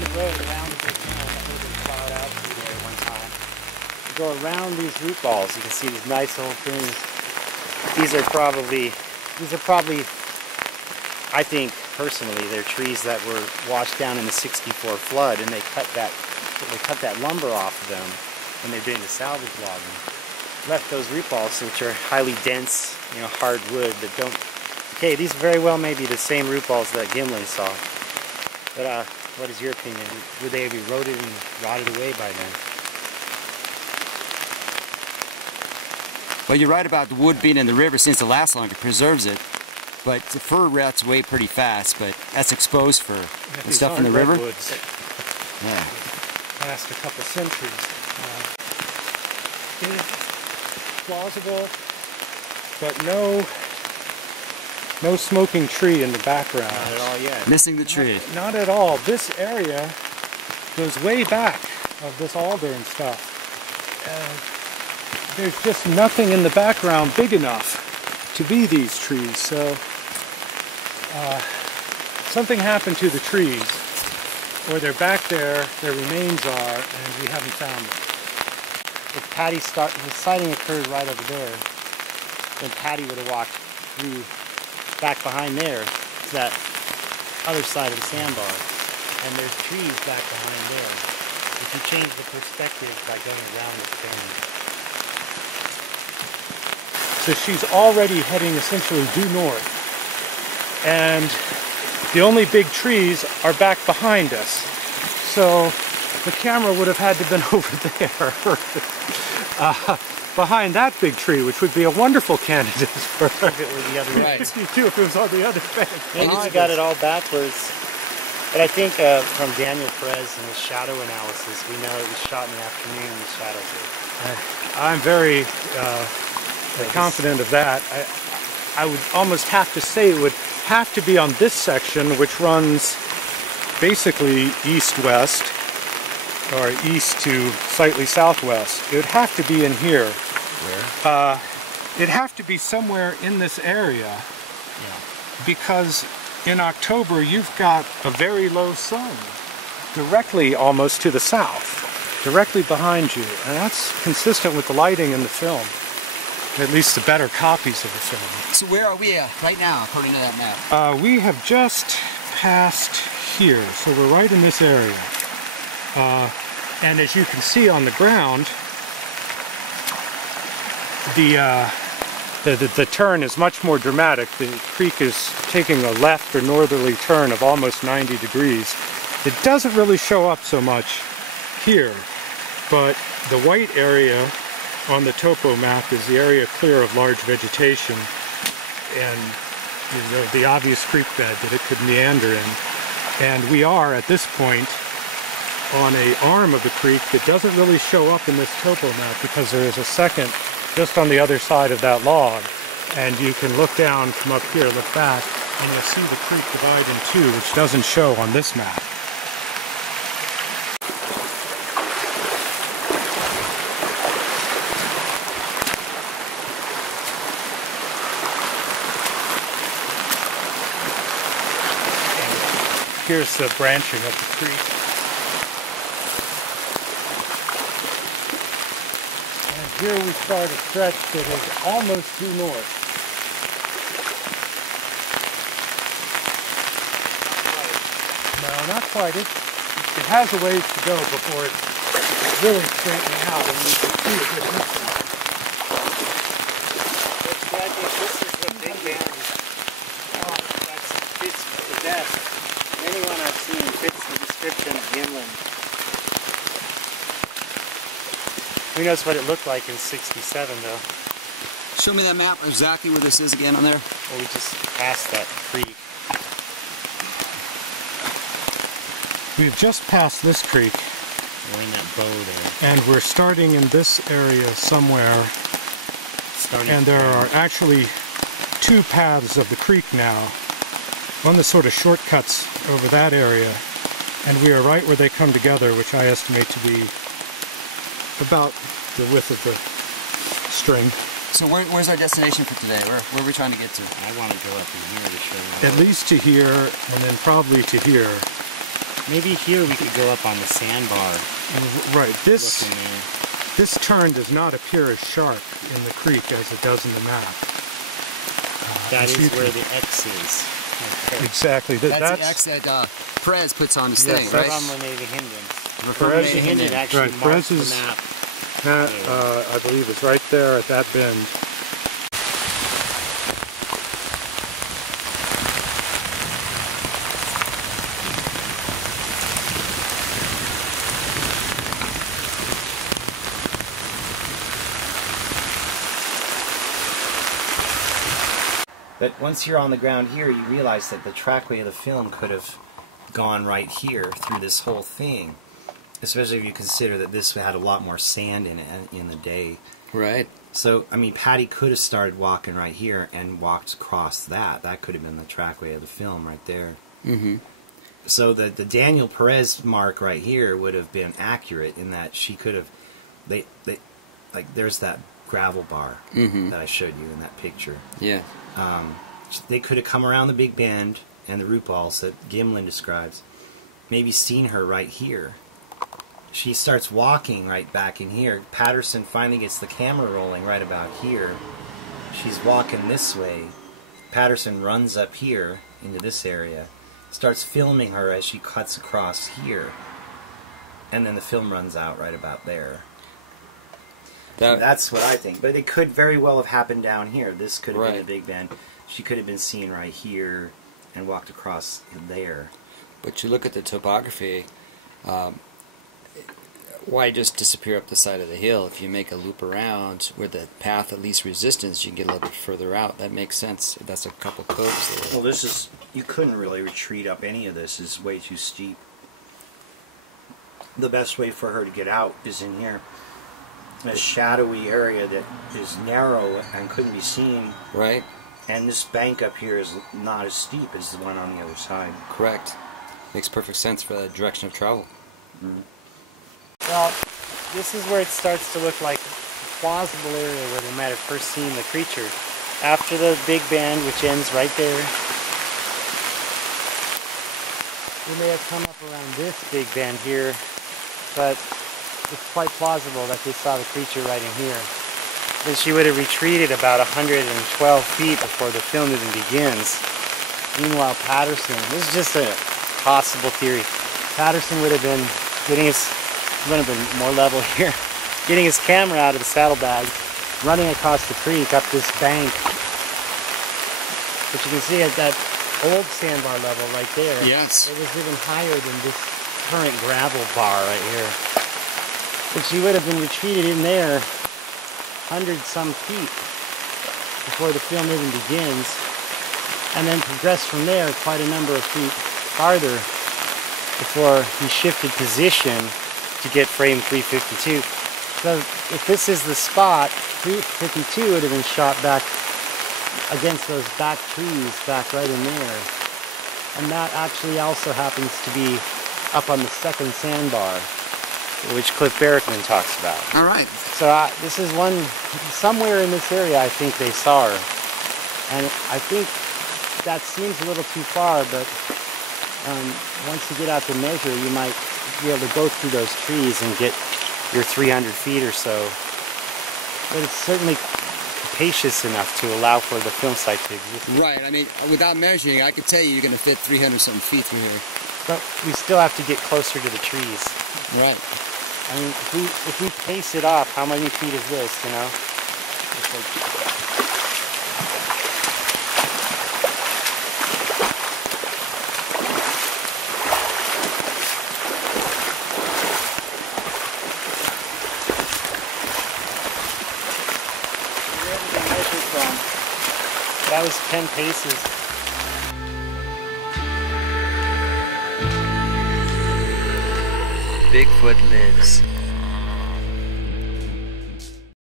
down the road around the big hill that would have been plowed out through there one time. You go around these root balls, you can see these nice old things. These are probably, I think personally, they're trees that were washed down in the '64 flood, and they cut that lumber off of them when they're doing the salvage logging. Left those root balls, which are highly dense, you know, hard wood that don't. Okay, these very well may be the same root balls that Gimlin saw. But what is your opinion? Would they have eroded and rotted away by then? Well, you're right about the wood being in the river since it lasts longer, preserves it. But the fir rots away pretty fast, but that's exposed fir. The stuff in the river? Yeah. Last a couple centuries. It is plausible, but no smoking tree in the background. Not at all yet. Missing the tree. Not at all. This area goes way back of this alder and stuff. There's just nothing in the background big enough to be these trees. So something happened to the trees, or they're back there, their remains are, and we haven't found them. If the sighting occurred right over there, then Patty would have walked through back behind there to that other side of the sandbar, and there's trees back behind there. If you change the perspective by going around this bend. So she's already heading essentially due north, and the only big trees are back behind us. So the camera would have had to have been over there, behind that big tree, which would be a wonderful candidate for if it were the other way. if it was on the other bank. Maybe you got it all backwards. But I think from Daniel Perez and his shadow analysis, we know it was shot in the afternoon, the shadows were. I'm very confident of that. I would almost have to say it would have to be on this section, which runs basically east-west, or east to slightly southwest. It would have to be in here. Where? It'd have to be somewhere in this area. Yeah. Because in October you've got a very low sun directly almost to the south, directly behind you, and that's consistent with the lighting in the film, at least the better copies of the film. So where are we right now, according to that map? We have just passed here, so we're right in this area. And as you can see on the ground, the turn is much more dramatic. The creek is taking a left or northerly turn of almost 90 degrees. It doesn't really show up so much here, but the white area on the topo map is the area clear of large vegetation and the obvious creek bed that it could meander in. And we are at this point on an arm of the creek that doesn't really show up in this topo map because there is a second just on the other side of that log, and you can look down from up here, look back, and you'll see the creek divide in two, which doesn't show on this map. Here's the branching of the creek. And here we start a stretch that is almost due north. No, not quite. It has a ways to go before it's really straightening out, and you can see a good distance. I think this is the big bend. Fits the best. Anyone I've seen fits the description of Gimlin. Who knows what it looked like in '67 though? Show me that map, exactly where this is again on there. Well, we just passed that creek. We've just passed this creek. We're in that bow there. And we're starting in this area somewhere. And there are actually two paths of the creek now. One that sort of shortcuts over that area, and we are right where they come together, which I estimate to be about the width of the string. So where's our destination for today? Where are we trying to get to? I want to go up in here to show you. At least to here, and then probably to here. Maybe here we could go up on the sandbar. Right. This Look in there. this turn does not appear as sharp in the creek as it does in the map. That as is you where can- the X is. Okay. Exactly. That's the X that Perez puts on his thing, Yes, right? from Rene the Hinden. Perez- Rene the Hinden actually right, marked the Perez's- map. That, I believe, is right there at that bend. But once you're on the ground here, you realize that the trackway of the film could have gone right here through this whole thing. Especially if you consider that this had a lot more sand in it in the day. Right. So, I mean, Patty could have started walking right here and walked across that. That could have been the trackway of the film right there. Mm-hmm. So the Daniel Perez mark right here would have been accurate in that she could have, like there's that gravel bar Mm-hmm. that I showed you in that picture. Yeah. They could have come around the big bend and the root balls that Gimlin describes. Maybe seen her right here. She starts walking right back in here. Patterson finally gets the camera rolling right about here. She's walking this way. Patterson runs up here into this area, starts filming her as she cuts across here, and then the film runs out right about there. That's what I think. But it could very well have happened down here. This could have been a big bend. She could have been seen right here and walked across there. But you look at the topography, why just disappear up the side of the hill? If you make a loop around where the path of least resistance, you can get a little bit further out. That makes sense. That's a couple coves there. Well, this is, you couldn't really retreat up any of this. It's way too steep. The best way for her to get out is in here. A shadowy area that is narrow and couldn't be seen. Right? And this bank up here is not as steep as the one on the other side. Correct. Makes perfect sense for the direction of travel. Mm-hmm. Well, this is where it starts to look like a plausible area where they might have first seen the creature. After the big bend, which ends right there, they may have come up around this big bend here, but it's quite plausible that they saw the creature right in here. Then she would have retreated about 112 feet before the film even begins. Meanwhile, Patterson, this is just a possible theory, Patterson would have been getting his, would have been more level here, getting his camera out of the saddlebag, running across the creek up this bank. But you can see at that old sandbar level right there, Yes. it was even higher than this current gravel bar right here. But she would have been retreated in there 100-some feet before the film even begins, and then progressed from there quite a number of feet farther before he shifted position to get frame 352. So if this is the spot, 352 would have been shot back against those back trees back right in there. And that actually also happens to be up on the second sandbar, which Cliff Barrickman talks about. All right. So this is one, somewhere in this area I think they saw her. And I think that seems a little too far, but once you get out to measure, you might be able to go through those trees and get your 300 feet or so. But it's certainly capacious enough to allow for the film site to exist. Right. I mean, without measuring, I could tell you you're going to fit 300-something feet through here. But we still have to get closer to the trees. Right. I mean, if we pace it off, how many feet is this, you know? It's like, that was 10 paces. Bigfoot lives.